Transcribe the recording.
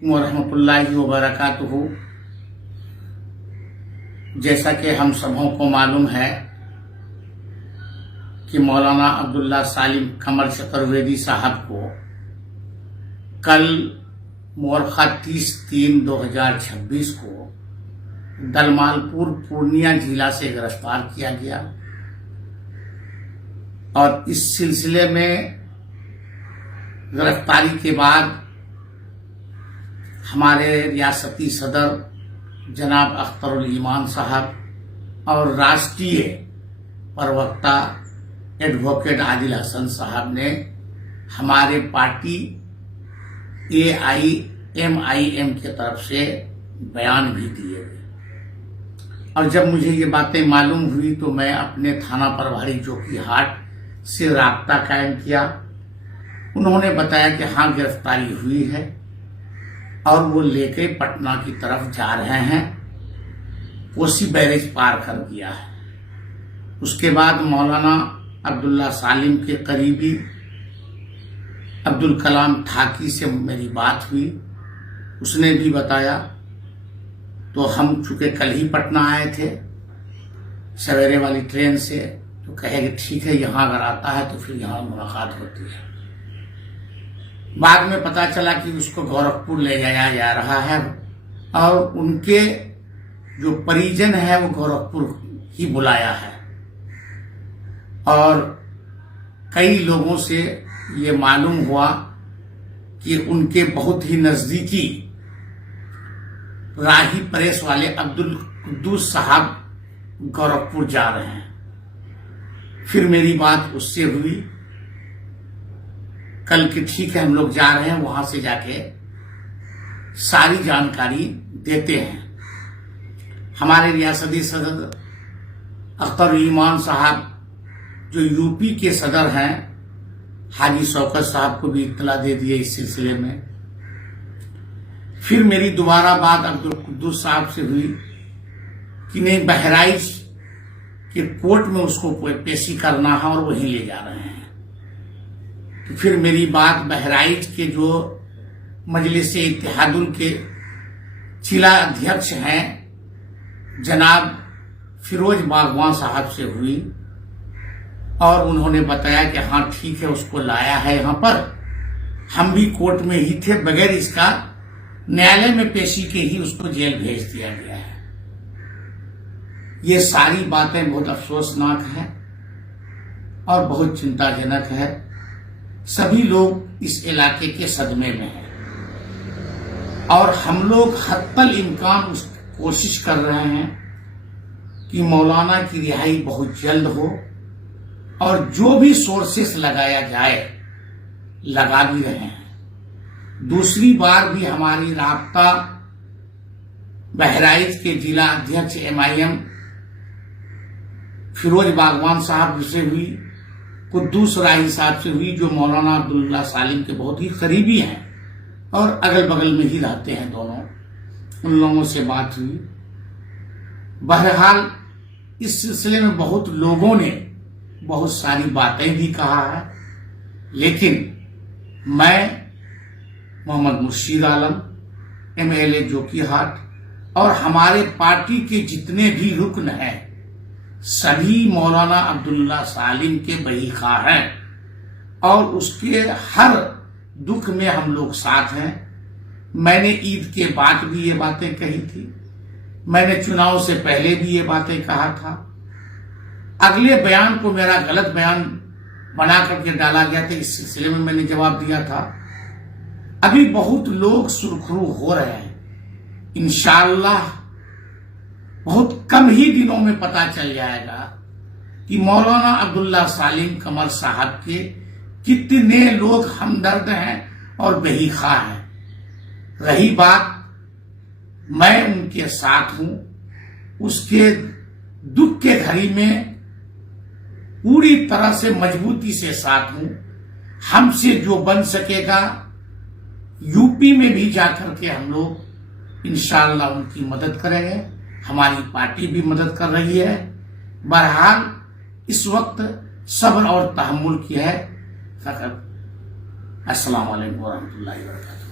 ورحمۃ اللہ وبرکاتہ۔ جیسا کہ ہم سبوں کو معلوم ہے کہ مولانا عبداللہ سالم قمر چترویدی صاحب کو کل مورخہ 30/3/2026 کو دلمال پور پورنیہ ضلع سے گرفتار کیا گیا، اور اس سلسلے میں گرفتاری کے بعد ہمارے ریاستی صدر جناب اختر الایمان صاحب اور راشٹریہ پروکتا ایڈوکیٹ عادل حسن صاحب نے ہمارے پارٹی AIMIM کی طرف سے بیان بھی دیے، اور جب مجھے یہ باتیں معلوم ہوئی تو میں اپنے تھانہ پربھاری جوکی ہاٹ سے رابطہ قائم کیا۔ انہوں نے بتایا کہ ہاں گرفتاری ہوئی ہے اور وہ لے کے پٹنہ کی طرف جا رہے ہیں، کوسی بیرج پار کر گیا ہے۔ اس کے بعد مولانا عبداللہ سالم کے قریبی عبدالکلام تھاکی سے میری بات ہوئی، اس نے بھی بتایا۔ تو ہم چونکہ کل ہی پٹنہ آئے تھے سویرے والی ٹرین سے، تو کہے کہ ٹھیک ہے یہاں اگر آتا ہے تو پھر یہاں ملاقات ہوتی ہے۔ بعد میں پتا چلا کہ اس کو گورکھپور لے جایا جا رہا ہے، اور ان کے جو پریجن ہے وہ گورکھپور ہی بلایا ہے، اور کئی لوگوں سے یہ معلوم ہوا کہ ان کے بہت ہی نزدیکی راہی پریس والے عبدالقدوس صاحب گورکھپور جا رہے ہیں۔ پھر میری بات اس سے ہوئی کل کہ ٹھیک ہے ہم لوگ جا رہے ہیں، وہاں سے جا کے ساری جانکاری دیتے ہیں۔ ہمارے ریاستی صدر اختر الایمان صاحب جو UP کے صدر ہیں، حاجی شوکت صاحب کو بھی اطلاع دے دیے اس سلسلے میں۔ پھر میری دوبارہ بات عبدالقدوس صاحب سے ہوئی کہ نہیں، بہرائچ کے کورٹ میں اس کو پیشی کرنا ہے اور وہیں لے جا رہے ہیں۔ تو پھر میری بات بہرائچ کے جو مجلس اتحاد کے ضلع ادھیکش ہیں جناب فیروز باغوان صاحب سے ہوئی، اور انہوں نے بتایا کہ ہاں ٹھیک ہے اس کو لایا ہے یہاں پر، ہم بھی کورٹ میں ہی تھے، بغیر اس کا نیالے میں پیشی کے ہی اس کو جیل بھیج دیا گیا ہے۔ یہ ساری باتیں بہت افسوسناک ہیں اور بہت چنتا جنک ہے۔ سبھی لوگ اس علاقے کے صدمے میں ہیں، اور ہم لوگ حتی الامکان کوشش کر رہے ہیں کہ مولانا کی رہائی بہت جلد ہو، اور جو بھی سورسز لگایا جائے لگا بھی رہے ہیں۔ دوسری بار بھی ہماری رابطہ بہرائچ کے ضلع ادھیکش MIM فیروز باغوان صاحب سے ہوئی، قدوس راہی صاحب سے ہوئی، جو مولانا عبداللہ سالم کے بہت ہی قریبی ہیں اور اگل بغل میں ہی رہتے ہیں دونوں، ان لوگوں سے بات ہوئی۔ بہرحال اس سلسلے میں بہت لوگوں نے بہت ساری باتیں بھی کہا ہے، لیکن میں محمد مرشد عالم MLA جوکی ہاٹ اور ہمارے پارٹی کے جتنے بھی رکن ہیں سبھی مولانا عبداللہ سالم کے بہی خواہ ہیں، اور اس کے ہر دکھ میں ہم لوگ ساتھ ہیں۔ میں نے عید کے بعد بھی یہ باتیں کہی تھی، میں نے چناؤ سے پہلے بھی یہ باتیں کہا تھا۔ اگلے بیان کو میرا غلط بیان بنا کر کے ڈالا گیا تھا، اس سلسلے میں میں نے جواب دیا تھا۔ ابھی بہت لوگ سرخرو ہو رہے ہیں، انشاءاللہ بہت کم ہی دنوں میں پتا چل جائے گا کہ مولانا عبداللہ سالم قمر صاحب کے کتنے لوگ ہمدرد ہیں اور بہی خواہ ہیں۔ رہی بات میں ان کے ساتھ ہوں، اس کے دکھ کے گھڑی میں پوری طرح سے مضبوطی سے ساتھ ہوں۔ ہم سے جو بن سکے گا UP میں بھی جا کر کے ہم لوگ انشاءاللہ ان کی مدد کریں گے، ہماری پارٹی بھی مدد کر رہی ہے۔ بہرحال اس وقت صبر اور تحمل کی ہے فقط۔ السلام علیکم ورحمۃ اللہ وبرکاتہ۔